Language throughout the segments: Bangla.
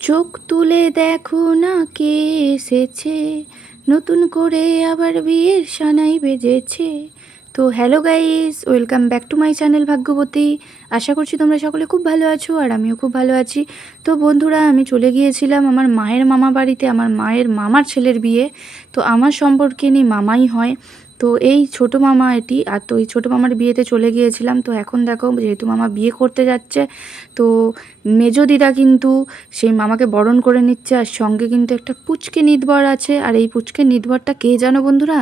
চোখ তুলে দেখো না কে এসেছে, নতুন করে আবার বিয়ের সানাই বেজেছে। তো hello guys, welcome back to my channel Bhagyabati. আশা করছি তোমরা সকলে খুব ভালো আছো আর আমিও খুব ভালো আছি। তো বন্ধুরা, আমি চলে গিয়েছিলাম আমার মায়ের মামা বাড়িতে, আমার মায়ের মামার ছেলের বিয়ে। তো আমার সম্পর্কে নিয়ে মামাই হয়। তো এই ছোটো মামা এটি, আর তো এই ছোটো মামার বিয়েতে চলে গিয়েছিলাম। তো এখন দেখো, যেহেতু মামা বিয়ে করতে যাচ্ছে, তো মেজো দিদা কিন্তু সেই মামাকে বরণ করে নিচ্ছে, আর সঙ্গে কিন্তু একটা পুচকে নিধবর আছে। আর এই পুচকে নিধবরটা কে জানো বন্ধুরা?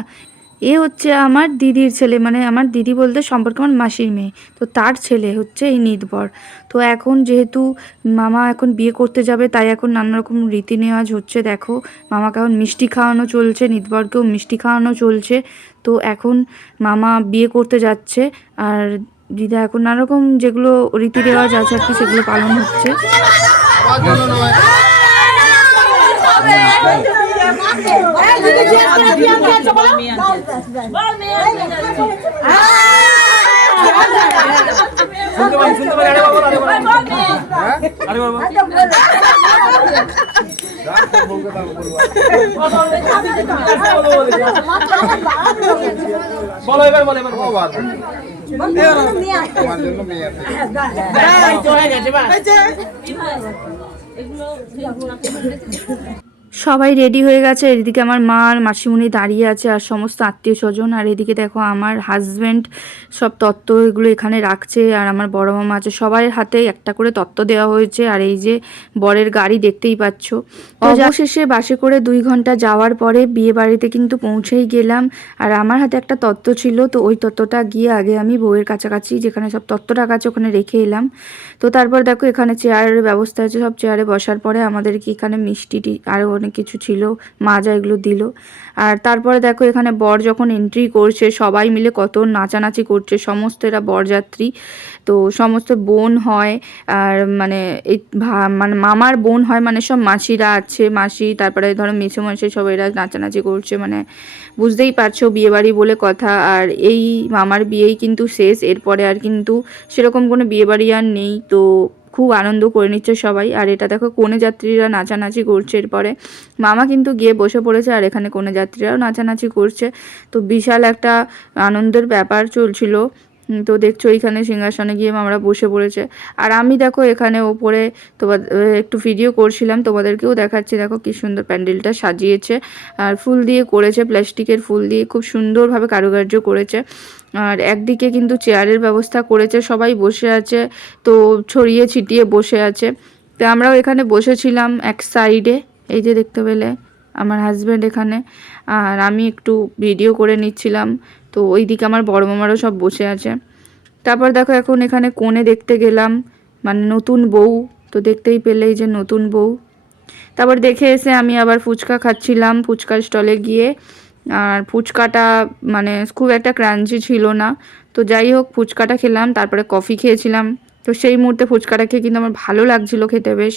এ হচ্ছে আমার দিদির ছেলে, মানে আমার দিদি বলতে সম্পর্কে আমার মাসির মেয়ে। তো তার ছেলে হচ্ছে এই নিধবর। তো এখন যেহেতু মামা এখন বিয়ে করতে যাবে, তাই এখন নানা রকম রীতি নেওয়াজ হচ্ছে। দেখো, মামাকে এখন মিষ্টি খাওয়ানো চলছে, নিধবরকেও মিষ্টি খাওয়ানো চলছে। তো এখন মামা বিয়ে করতে যাচ্ছে, আর দিদা এখন নানা রকম যেগুলো রীতি রেওয়াজ আছে আর কি, সেগুলো পালন হচ্ছে। সবাই রেডি হয়ে গেছে। এদিকে আমার মা আর মাসিমণি দাঁড়িয়ে আছে, আর সমস্ত আত্মীয় স্বজন। আর এদিকে দেখো আমার হাজব্যান্ড সব তত্ত্ব এগুলো এখানে রাখছে, আর আমার বড় মামা আছে। সবাই হাতে একটা করে তত্ত্ব দেওয়া হয়েছে। আর এই যে বরের গাড়ি দেখতেই পাচ্ছ। অবশেষে বাসে করে 2 ঘন্টা যাওয়ার পরে বিয়ে বাড়িতে কিন্তু পৌঁছেই গেলাম। আর আমার হাতে একটা তত্ত্ব ছিল, তো ওই তত্ত্বটা গিয়ে আগে আমি বউয়ের কাছাকাছি যেখানে সব তত্ত্ব রাখা আছে ওখানে রেখে এলাম। তো তারপর দেখো এখানে চেয়ারের ব্যবস্থা আছে, সব চেয়ারে বসার পরে আমাদেরকে এখানে মিষ্টি আরও অনেক কিছু ছিল, মাজা এগুলো দিল। আর তারপরে দেখো এখানে বর যখন এন্ট্রি করছে, সবাই মিলে কত নাচানাচি করছে, সমস্ত এরা বরযাত্রী। তো সমস্ত বোন হয়, আর মানে এই মানে মামার বোন হয়, মানে সব মাসিরা আছে, মাসি, তারপরে ধরো মেসোমশাই, সব এরা নাচানাচি করছে। মানে বুঝতেই পারছো বিয়েবাড়ি বলে কথা। আর এই মামার বিয়েই কিন্তু শেষ, এরপরে আর কিন্তু সেরকম কোনো বিয়েবাড়ি আর নেই। তো খুব আনন্দ করে নিচ্ছে সবাই। আর এটা দেখো কনে যাত্রীরা নাচানাচি করছে। এরপরে মামা কিন্তু গিয়ে বসে পড়েছে, আর এখানে কনে যাত্রীরাও নাচানাচি করছে। তো বিশাল একটা আনন্দের ব্যাপার চলছিল। তো দেখছো এইখানে সিংহাসনে গিয়ে আমরা বসে পড়েছে। আর আমি দেখো এখানে ওপরে একটু ভিডিও করছিলাম, তোমাদেরকেও দেখাচ্ছি। দেখো কি সুন্দর প্যান্ডেলটা সাজিয়েছে, আর ফুল দিয়ে করেছে, প্লাস্টিকের ফুল দিয়ে খুব সুন্দরভাবে কারুকার্য করেছে। আর একদিকে কিন্তু চেয়ারের ব্যবস্থা করেছে, সবাই বসে আছে, তো ছড়িয়ে ছিটিয়ে বসে আছে। তো আমরাও এখানে বসেছিলাম এক সাইডে, এই যে দেখতে পেলে আমার হাজব্যান্ড এখানে, আর আমি একটু ভিডিও করে নিচ্ছিলাম। তো ওইদিকে আমার বড় মামারও সব বসে আছে। তারপর দেখো এখন এখানে কোণে দেখতে গেলাম, মানে নতুন বউ। তো দেখতেই পেলে এই যে নতুন বউ। তারপর দেখে এসে আমি আবার ফুচকা খাচ্ছিলাম ফুচকার স্টলে গিয়ে। আর ফুচকাটা মানে খুব একটা ক্রাঞ্চি ছিল না। তো যাই হোক, ফুচকাটা খেলাম, তারপরে কফি খেয়েছিলাম। তো সেই মুহূর্তে ফুচকাটা খেয়ে কিন্তু আমার ভালো লাগছিলো খেতে বেশ,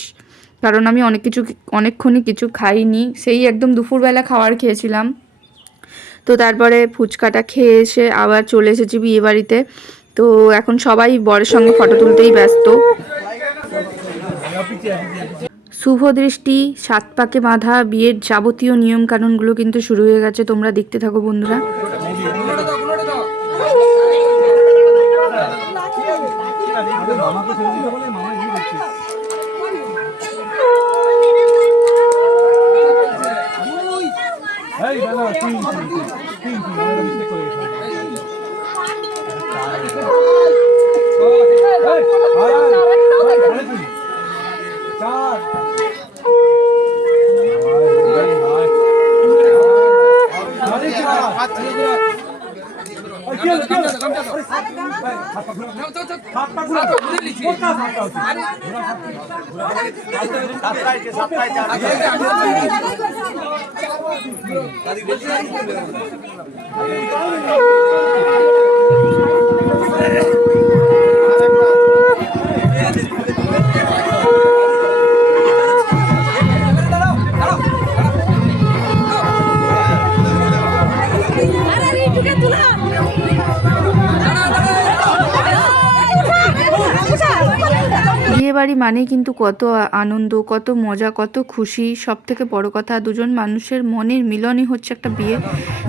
কারণ আমি অনেকক্ষণই কিছু খাইনি, সেই একদম দুপুরবেলা খাবার খেয়েছিলাম। তো তারপরে ফুচকাটা খেয়ে এসে আবার চলে এসেছি বিয়ে বাড়িতে। তো এখন সবাই বরের সঙ্গে ফটো তুলতেই ব্যস্ত। শুভ দৃষ্টি, 7 পাকে বাঁধা বিয়ের যাবতীয় নিয়ম কানুনগুলো কিন্তু শুরু হয়ে গেছে। তোমরা দেখতে থাকো বন্ধুরা। বাড়ি মানেই কিন্তু কত আনন্দ, কত মজা, কত খুশি। সব থেকে বড় কথা, দুজন মানুষের মনের মিলনই হচ্ছে একটা বিয়ে।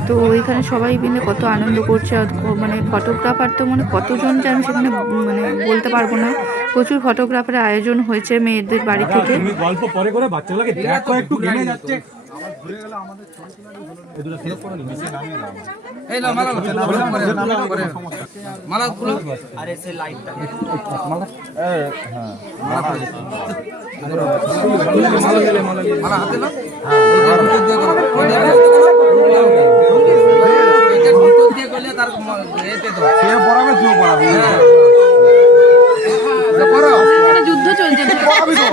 তো এখানে সবাই মিলে কত আনন্দ করছে। আর মানে ফটোগ্রাফার তো মানে কতজন যে আমি সেখানে মানে বলতে পারবো না। প্রচুর ফটোগ্রাফারের আয়োজন হয়েছে মেয়েদের বাড়ি থেকে। গল্প পরে করে বাচ্চাগুলোকে দেখো একটু ঘেমে যাচ্ছে। এই না মালা করে মালা খুলো। আরে সে লাইটটা মালা হ্যাঁ মালা মালা হাতে না হ্যাঁ দিয়ে করো এটা ভিতর দিয়ে করলে তার এতে তো সে পড়াবে তুই পড়াবি হ্যাঁ করো যুদ্ধ চলছে পড়াবি তো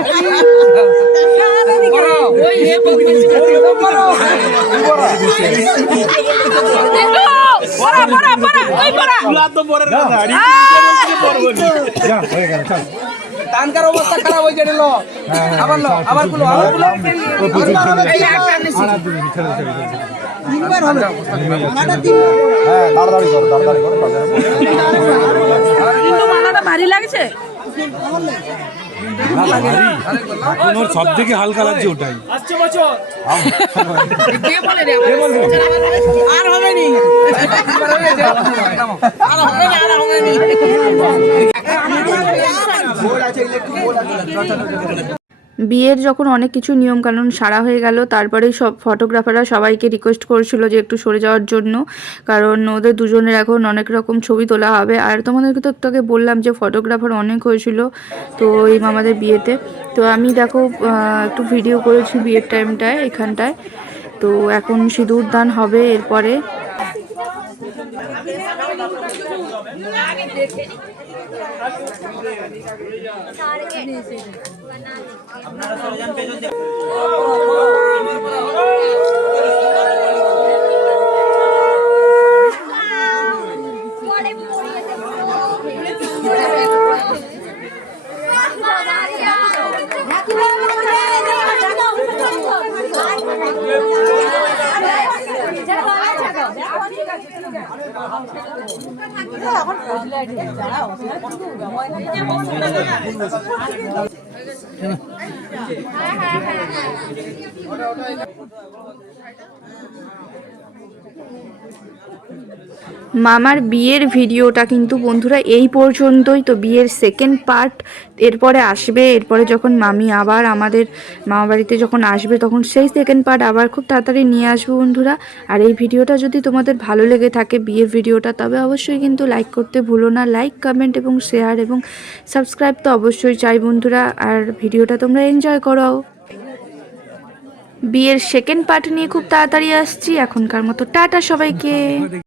করো ওই এ করো টানকার অবস্থা খারাপ হয়ে গেল। আবার গুলো তিনবার হবে তাড়াতাড়ি করো কিন্তু মালাটা ভারী লাগছে। সব থেকে হালকা লাগছে ওটাই। আর হবে নি বিয়ের যখন অনেক কিছু নিয়মকানুন সারা হয়ে গেল, তারপরেই সব ফটোগ্রাফাররা সবাইকে রিকোয়েস্ট করেছিল যে একটু সরে যাওয়ার জন্য, কারণ ওদের দুজনের এখন অনেক রকম ছবি তোলা হবে। আর তোমাদেরকে তো একটু আগে বললাম যে ফটোগ্রাফার অনেক হয়েছিল তো এই মামাদের বিয়েতে। তো আমি দেখো একটু ভিডিও করেছি বিয়ের টাইমটায় এখানটায়। তো এখন সিঁদুর দান হবে এরপরে। মামার বিয়ের ভিডিওটা কিন্তু বন্ধুরা এই পর্যন্তই। তো বিয়ের সেকেন্ড পার্ট এরপরে আসবে। এরপরে যখন মামি আবার আমাদের মামা বাড়িতে যখন আসবে তখন সেই সেকেন্ড পার্ট আবার খুব তাড়াতাড়ি নিয়ে আসবো বন্ধুরা। আর এই ভিডিওটা যদি তোমাদের ভালো লেগে থাকে বিয়ের ভিডিওটা, তবে অবশ্যই কিন্তু লাইক করতে ভুলো না। লাইক, কমেন্ট এবং শেয়ার এবং সাবস্ক্রাইব তো অবশ্যই চাই বন্ধুরা। আর ভিডিওটা তোমরা এনজয় করো। বিয়ের সেকেন্ড পার্ট নিয়ে খুব তাড়াতাড়ি আসছি। এখনকার মতো টাটা সবাইকে।